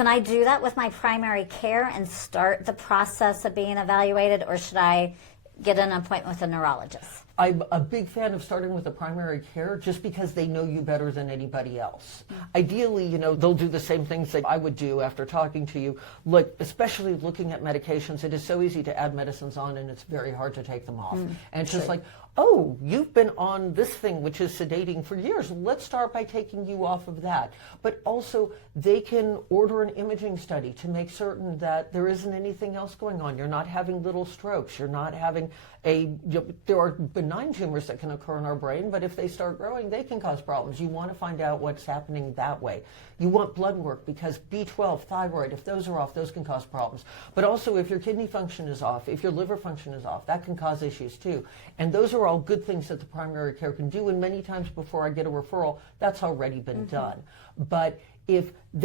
Can I do that with my primary care and start the process of being evaluated, or should I get an appointment with a neurologist? I'm a big fan of starting with the primary care just because they know you better than anybody else. Ideally, you know, they'll do the same things that I would do after talking to you. Look, especially looking at medications, it is so easy to add medicines on and it's very hard to take them off. And it's just like, oh, you've been on this thing which is sedating for years. Let's start by taking you off of that. But also, they can order an imaging study to make certain that there isn't anything else going on. You're not having little strokes. You're not having there are benign tumors that can occur in our brain, but if they start growing, they can cause problems. You want to find out what's happening that way. You want blood work because B12, thyroid, if those are off, those can cause problems. But also, if your kidney function is off, if your liver function is off, that can cause issues too. And those are all good things that the primary care can do, and many times before I get a referral, that's already been done. But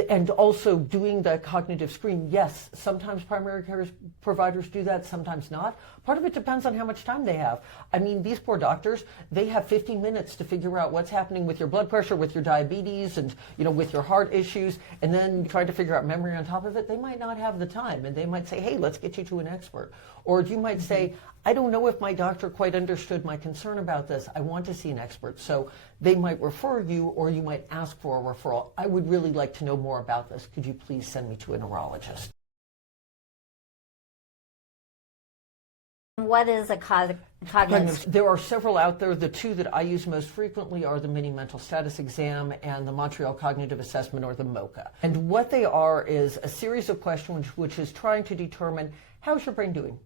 and also doing the cognitive screen, yes, sometimes primary care providers do that, sometimes not. Part of it depends on how much time they have. I mean, these poor doctors, they have 15 minutes to figure out what's happening with your blood pressure, with your diabetes, and with your heart issues, and then try to figure out memory on top of it. They might not have the time, and they might say, hey, let's get you to an expert. Or you might say, I don't know if my doctor quite understood my concern about this. I want to see an expert. So they might refer you, or you might ask for a referral. I would really like to know more about this. Could you please send me to a neurologist? What is a cognitive? There are several out there. The two that I use most frequently are the Mini Mental Status Exam and the Montreal Cognitive Assessment, or the MoCA. And what they are is a series of questions which is trying to determine, how's your brain doing?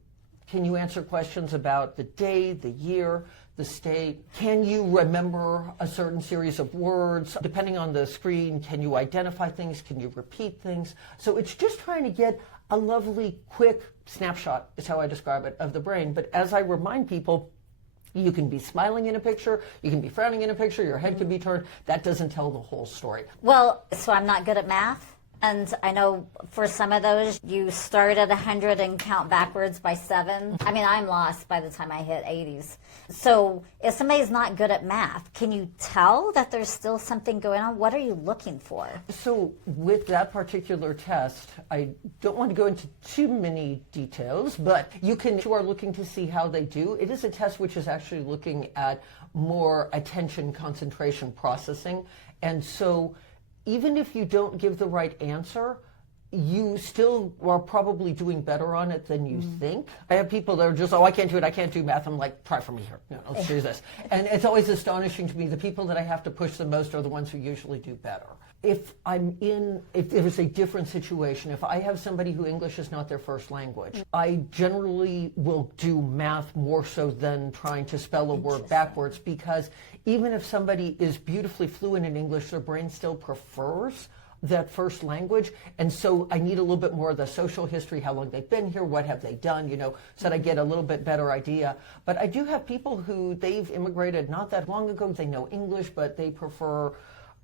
Can you answer questions about the day, the year, the state? Can you remember a certain series of words? Depending on the screen, can you identify things? Can you repeat things? So it's just trying to get a lovely, quick snapshot, is how I describe it, of the brain. But as I remind people, you can be smiling in a picture, you can be frowning in a picture, your head can be turned. That doesn't tell the whole story. Well, so I'm not good at math? And I know for some of those, you start at 100 and count backwards by 7. I mean, I'm lost by the time I hit 80s. So if somebody's not good at math, can you tell that there's still something going on? What are you looking for? So with that particular test, I don't want to go into too many details, but you are looking to see how they do. It is a test which is actually looking at more attention, concentration, processing. And so even if you don't give the right answer, you still are probably doing better on it than you think. I have people that are just, oh, I can't do it, I can't do math. I'm like, try for me here. Let's do this. And it's always astonishing to me, the people that I have to push the most are the ones who usually do better. If there's a different situation, if I have somebody who English is not their first language, I generally will do math more so than trying to spell a word backwards, because even if somebody is beautifully fluent in English, their brain still prefers that first language. And so I need a little bit more of the social history, how long they've been here, what have they done, so that I get a little bit better idea. But I do have people who they've immigrated not that long ago, they know English, but they prefer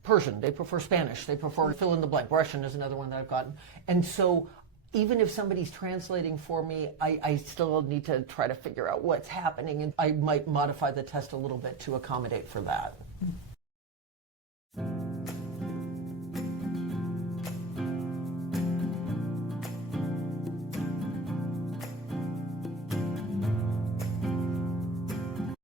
Persian, they prefer Spanish, they prefer fill in the blank. Russian is another one that I've gotten. And so even if somebody's translating for me, I still need to try to figure out what's happening, and I might modify the test a little bit to accommodate for that.